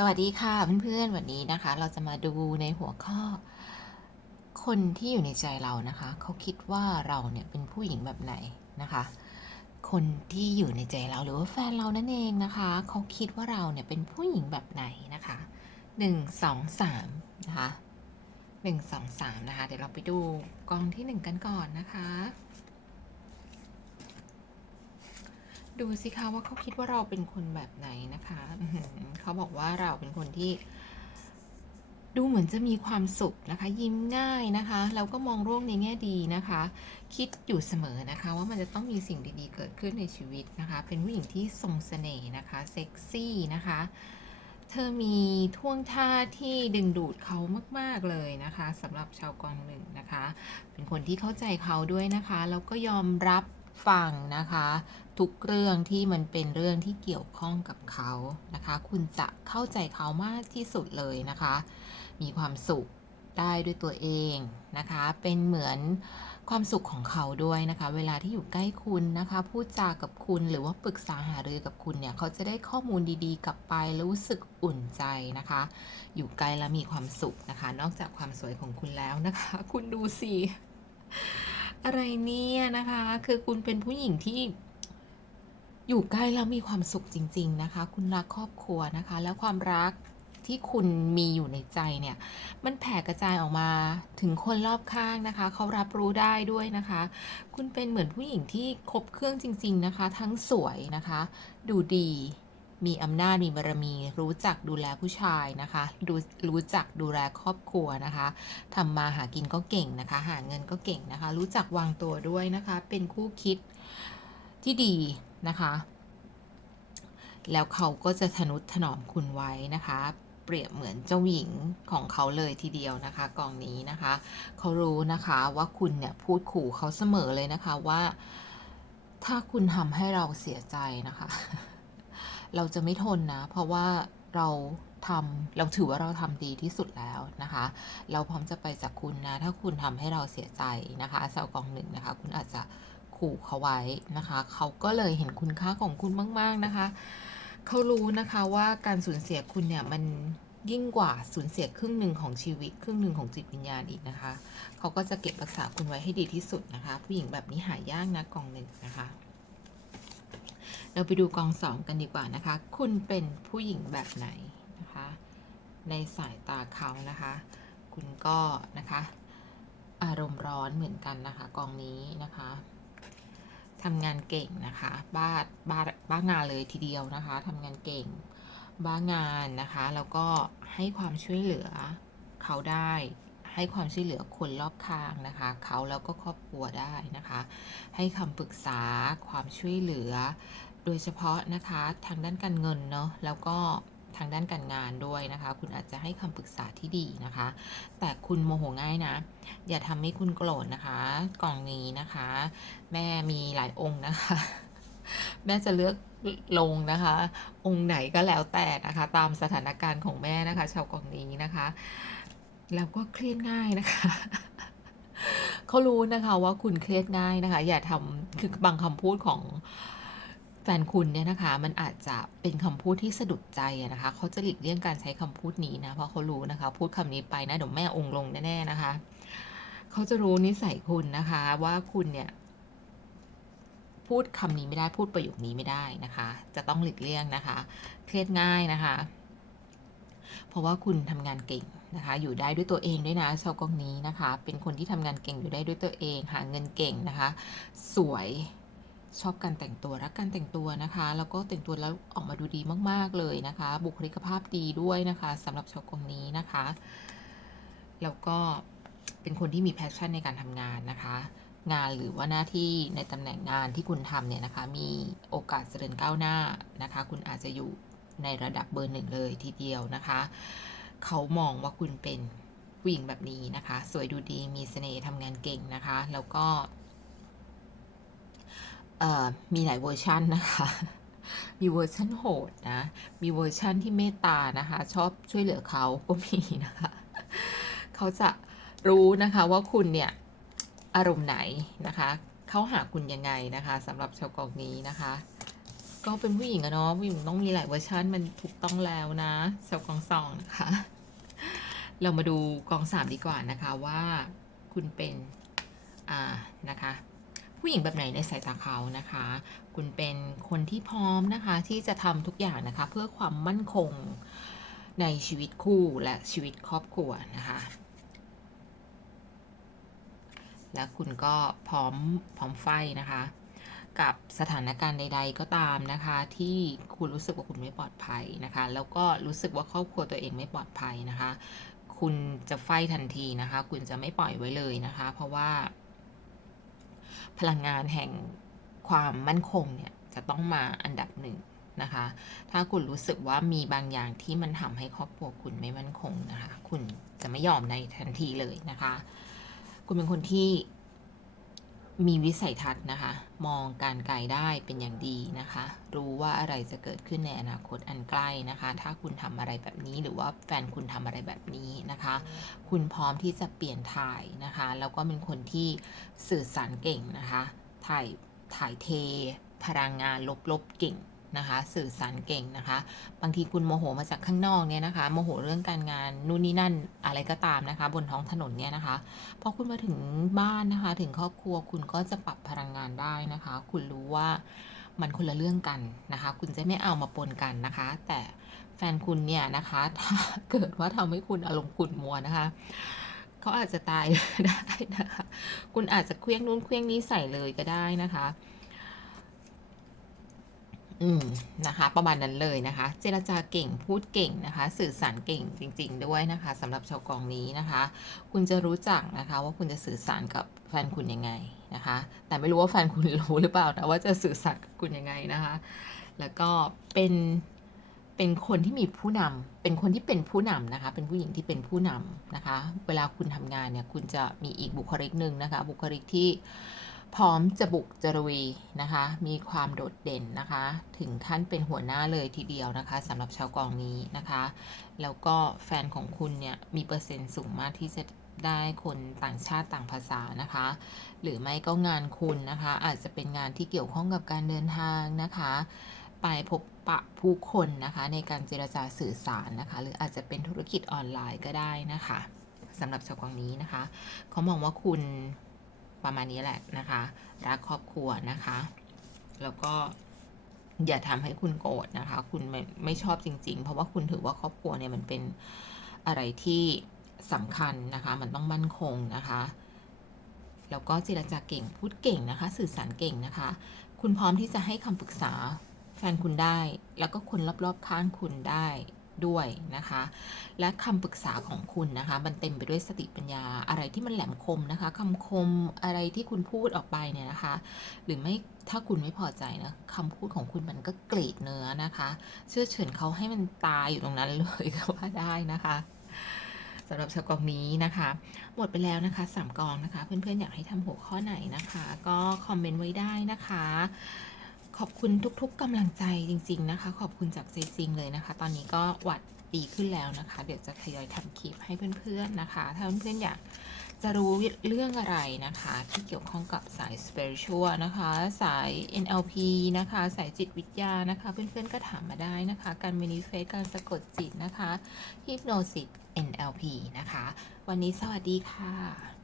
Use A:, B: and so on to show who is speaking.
A: สวัสดีค่ะเพื่อนๆวันนี้นะคะ เราจะมาดูในหัวข้อ คนที่อยู่ในใจเรานะคะเขาคิดว่าเราเนี่ยเป็นผู้หญิงแบบไหนนะคะ คนที่อยู่ในใจเราหรือว่าแฟนเรานั่นเองนะคะเขาคิดว่าเราเนี่ยเป็นผู้หญิงแบบไหนนะคะหนึ่งสองสามนะคะหนึ่งสองสามนะคะ เดี๋ยวเราไปดูกองที่หนึ่งกันก่อนนะคะ ดูสิคะว่าเขาคิดว่าเราเป็นคนแบบไหนนะคะ เขาบอกว่าเราเป็นคนที่ ดูเหมือนจะมีความสุขนะคะ ยิ้มง่ายนะคะแล้วก็มองโลกในแง่ดีนะคะ คิดอยู่เสมอนะคะ ว่ามันจะต้องมีสิ่งดีๆ เกิดขึ้นในชีวิตนะคะ เป็นผู้หญิงที่ทรงเสน่ห์นะคะเซ็กซี่นะคะเธอมีท่วงท่าที่ดึงดูดเขามาก ๆ เลยนะคะสำหรับชาวกองหนึ่งนะคะ เป็นคนที่เข้าใจเขาด้วยนะคะ แล้วก็ยอมรับ ฟังนะคะ ทุกเรื่องที่มันเป็นเรื่องที่เกี่ยวข้องกับเขานะคะ คุณจะเข้าใจเขามากที่สุดเลยนะคะ มีความสุขได้ด้วยตัวเองนะคะ เป็นเหมือนความสุขของเขาด้วยนะคะ เวลาที่อยู่ใกล้คุณนะคะ พูดจากับคุณหรือว่าปรึกษาหารือกับคุณเนี่ย เขาจะได้ข้อมูลดีๆ กลับไปรู้สึกอุ่นใจนะคะ อยู่ใกล้แล้วมีความสุขนะคะ นอกจากความสวยของคุณแล้วนะคะ คุณดูสิ อะไรเนี่ยนะคะ คือคุณเป็นผู้หญิงที่อยู่ใกล้แล้วมีความสุขจริง ๆ นะคะ คุณรักครอบครัวนะคะ แล้วความรักที่คุณมีอยู่ในใจเนี่ย มันแผ่กระจายออกมาถึงคนรอบข้างนะคะ เขารับรู้ได้ด้วยนะคะ คุณเป็นเหมือนผู้หญิงที่ครบเครื่องจริง ๆ นะคะ ทั้งสวยนะคะ ดูดี มีอำนาจมีบารมี รู้จักดูแลผู้ชายนะคะดูรู้จักดูแลครอบครัวนะคะทำมาหากินก็เก่งนะคะ หาเงินก็เก่งนะคะ รู้จักวางตัวด้วยนะคะ เป็นคู่คิดที่ดีนะคะ แล้วเขาก็จะทนุถนอมคุณไว้นะคะ เปรียบเหมือนเจ้าหญิงของเขาเลยทีเดียวนะคะกองนี้นะคะ เขารู้นะคะว่าคุณเนี่ยพูดขู่เขาเสมอเลยนะคะว่า ถ้าคุณทำให้เราเสียใจนะคะ เราจะไม่ทนนะ เพราะว่าเราทำเราถือว่าเราทำดีที่สุดแล้วนะคะ เราพร้อมจะไปจากคุณนะ ถ้าคุณทำให้เราเสียใจนะคะสาวกองหนึ่งนะคะ คุณอาจจะขู่เขาไว้นะคะ เขาก็เลยเห็นคุณค่าของคุณมาก ๆนะคะ เขารู้นะคะว่าการสูญเสียคุณเนี่ยมันยิ่งกว่าสูญเสียครึ่งหนึ่งของชีวิต ครึ่งหนึ่งของจิตวิญญาณอีกนะคะ เขาก็จะเก็บรักษาคุณไว้ให้ดีที่สุดนะคะ ผู้หญิงแบบนี้หายากนะกองหนึ่งนะคะ เราไปดูกองสองกันดีกว่านะคะ คุณเป็นผู้หญิงแบบไหนนะคะ ในสายตาเขานะคะ คุณก็นะคะ อารมณ์ร้อนเหมือนกันนะคะ กองนี้นะคะทำงานเก่งนะคะ บ้าบ้าบ้างานเลยทีเดียวนะคะทำงานเก่ง บ้างานนะคะ แล้วก็ให้ความช่วยเหลือเขาได้ให้ความช่วยเหลือคนรอบข้างนะคะ เขาแล้วก็ครอบครัวได้นะคะ ให้คำปรึกษาความช่วยเหลือ โดยเฉพาะนะคะทางด้านการเงินเนาะแล้วก็ทางด้านการงานด้วยนะคะ คุณอาจจะให้คำปรึกษาที่ดีนะคะ แต่คุณโมโหง่ายนะ อย่าทำให้คุณโกรธนะคะ กล่องนี้นะคะ แม่มีหลายองค์นะคะ แม่จะเลือกลงนะคะ องค์ไหนก็แล้วแต่นะคะ ตามสถานการณ์ของแม่นะคะ ชาวกล่องนี้นะคะ แล้วก็เครียดง่ายนะคะเขารู้นะคะว่าคุณเครียดง่ายนะคะ อย่าทำคือบางคำพูดของ ฟนคุณเนี่ยนะคะมันอาจจะเป็นคำพูดที่สะดุดใจนะคะเขาจะหลีกเลี่ยงการใช้คำพูดนี้นะเพราะเขารู้นะคะ พูดคำนี้ไปนะเดี๋ยวแม่องค์ลงแน่ๆนะคะเขาจะรู้นิสัยคุณนะคะว่าคุณเนี่ยพูดคำนี้ไม่ได้พูดประโยคนี้ไม่ได้นะคะ จะต้องหลีกเลี่ยงนะคะ เครียดง่ายนะคะ เพราะว่าคุณทำงานเก่งนะคะ อยู่ได้ด้วยตัวเองด้วยนะชาวกองนี้นะคะ เป็นคนที่ทำงานเก่งอยู่ได้ด้วยตัวเอง หาเงินเก่งนะคะ สวย ชอบการแต่งตัวรักการแต่งตัวนะคะ แล้วก็แต่งตัวแล้วออกมาดูดีมาก ๆ เลยนะคะ บุคลิกภาพดีด้วยนะคะสำหรับชาวกองนี้นะคะ แล้วก็เป็นคนที่มีแพชชั่นในการทำงานนะคะ งานหรือว่าหน้าที่ในตำแหน่งงานที่คุณทำเนี่ยนะคะ มีโอกาสเจริญก้าวหน้านะคะ คุณอาจจะอยู่ในระดับเบอร์หนึ่งเลยทีเดียวนะคะ เขามองว่าคุณเป็นผู้หญิงแบบนี้นะคะ สวยดูดีมีเสน่ห์ทำงานเก่งนะคะ แล้วก็ มีหลายเวอร์ชันนะคะ มีเวอร์ชันโหดนะ มีเวอร์ชันที่เมตตานะคะ ชอบช่วยเหลือเขาก็มีนะคะ เขาจะรู้นะคะว่าคุณเนี่ยอารมณ์ไหนนะคะ เขาหาคุณยังไงนะคะสำหรับชาวกองนี้นะคะ ก็เป็นผู้หญิงอะเนาะผู้หญิงต้องมีหลายเวอร์ชันมันถูกต้องแล้วนะชาวกองสองนะคะ เรามาดูกองสามดีกว่านะคะว่าคุณเป็นอ่านะคะ ผู้หญิงแบบไหนในสายตาเขานะคะ คุณเป็นคนที่พร้อมนะคะที่จะทำทุกอย่างนะคะ เพื่อความมั่นคงในชีวิตคู่และชีวิตครอบครัวนะคะ และคุณก็พร้อมพร้อมไฟนะคะ กับสถานการณ์ใด ๆ ก็ตามนะคะ ที่คุณรู้สึกว่าคุณไม่ปลอดภัยนะคะ แล้วก็รู้สึกว่าครอบครัวตัวเองไม่ปลอดภัยนะคะ คุณจะไฟทันทีนะคะ คุณจะไม่ปล่อยไว้เลยนะคะ เพราะว่า พลังงานแห่งความมั่นคงเนี่ยจะต้องมาอันดับหนึ่งนะคะ ถ้าคุณรู้สึกว่ามีบางอย่างที่มันทำให้ครอบครัวคุณไม่มั่นคงนะคะ คุณจะไม่ยอมในทันทีเลยนะคะ คุณเป็นคนที่ มีวิสัยทัศน์นะคะ มองการไกลได้เป็นอย่างดีนะคะ รู้ว่าอะไรจะเกิดขึ้นในอนาคตอันใกล้นะคะ ถ้าคุณทำอะไรแบบนี้หรือว่าแฟนคุณทำอะไรแบบนี้นะคะ คุณพร้อมที่จะเปลี่ยนถ่ายนะคะ แล้วก็เป็นคนที่สื่อสารเก่งนะคะ ถ่ายถ่ายเท พลังงานลบๆเก่ง นะคะ สื่อสารเก่งนะคะ บางทีคุณโมโหมาจากข้างนอกเนี่ยนะคะ โมโหเรื่องการงานนู่นนี่นั่นอะไรก็ตามนะคะ บนท้องถนนเนี่ยนะคะ พอคุณมาถึงบ้านนะคะ ถึงครอบครัวคุณก็จะปรับพลังงานได้นะคะ คุณรู้ว่ามันคนละเรื่องกันนะคะ คุณจะไม่เอามาปนกันนะคะ แต่แฟนคุณเนี่ยนะคะ ถ้าเกิดว่าทำให้คุณอารมณ์ขุ่นมัวนะคะเขาอาจจะตายได้นะคะ คุณอาจจะเคลี้ยงนู้นเคลี้ยงนี้ใส่เลยก็ได้นะคะ อืมนะคะ ประมาณนั้นเลยนะคะ เจรจาเก่งพูดเก่งนะคะ สื่อสารเก่งจริง ๆ ด้วยนะคะสำหรับชาวกองนี้นะคะ คุณจะรู้จักนะคะ ว่าคุณจะสื่อสารกับแฟนคุณยังไงนะคะ แต่ไม่รู้ว่าแฟนคุณรู้หรือเปล่านะว่าจะสื่อสารกับคุณยังไงนะคะ แล้วก็เป็นเป็นคนที่มีผู้นำเป็นคนที่เป็นผู้นำนะคะ เป็นผู้หญิงที่เป็นผู้นำนะคะ เวลาคุณทำงานเนี่ย คุณจะมีอีกบุคลิกหนึ่งนะคะ บุคลิกที่ พร้อมจะบุกจรวีนะคะ มีความโดดเด่นนะคะ ถึงขั้นเป็นหัวหน้าเลยทีเดียวนะคะสำหรับชาวกองนี้นะคะ แล้วก็แฟนของคุณเนี่ยมีเปอร์เซ็นต์สูงมากที่จะได้คนต่างชาติต่างภาษานะคะ หรือไม่ก็งานคุณนะคะ อาจจะเป็นงานที่เกี่ยวข้องกับการเดินทางนะคะ ไปพบปะผู้คนนะคะ ในการเจรจาสื่อสารนะคะ หรืออาจจะเป็นธุรกิจออนไลน์ก็ได้นะคะสำหรับชาวกองนี้นะคะ เขามองว่าคุณ ประมาณนี้แหละนะคะ รักครอบครัวนะคะ แล้วก็อย่าทำให้คุณโกรธนะคะ คุณไม่ไม่ชอบจริง ๆ เพราะว่าคุณถือว่าครอบครัวเนี่ยมันเป็นอะไรที่สำคัญนะคะ มันต้องมั่นคงนะคะ แล้วก็เจรจาเก่งพูดเก่งนะคะ สื่อสารเก่งนะคะ คุณพร้อมที่จะให้คำปรึกษาแฟนคุณได้ แล้วก็คนรอบๆข้างคุณได้ ด้วยนะคะ และคำปรึกษาของคุณนะคะ มันเต็มไปด้วยสติปัญญาอะไรที่มันแหลมคมนะคะคำคมอะไรที่คุณพูดออกไปเนี่ยนะคะ หรือไม่ถ้าคุณไม่พอใจนะคำพูดของคุณมันก็กรีดเนื้อนะคะ เชื่อเฉือนเขาให้มันตายอยู่ตรงนั้นเลยก็ว่าได้นะคะสำหรับชาวกองนี้นะคะ หมดไปแล้วนะคะสามกองนะคะ เพื่อนๆอยากให้ทำหัวข้อไหนนะคะ ก็คอมเมนต์ไว้ได้นะคะ ขอบคุณทุกๆกำลังใจจริง ๆนะคะ ขอบคุณจากใจจริงเลยนะคะ ตอนนี้ก็หวัดดีขึ้นแล้วนะคะ เดี๋ยวจะทยอยทำคลิปให้เพื่อนๆนะคะ ถ้าเพื่อนๆอยากจะรู้เรื่องอะไรนะคะ ที่เกี่ยวข้องกับสาย spiritual นะคะ สาย NLP นะคะ สายจิตวิทยานะคะ เพื่อนๆก็ถามมาได้นะคะ การ manifest การสะกดจิตนะคะ hypnosis NLP นะคะ วันนี้สวัสดีค่ะ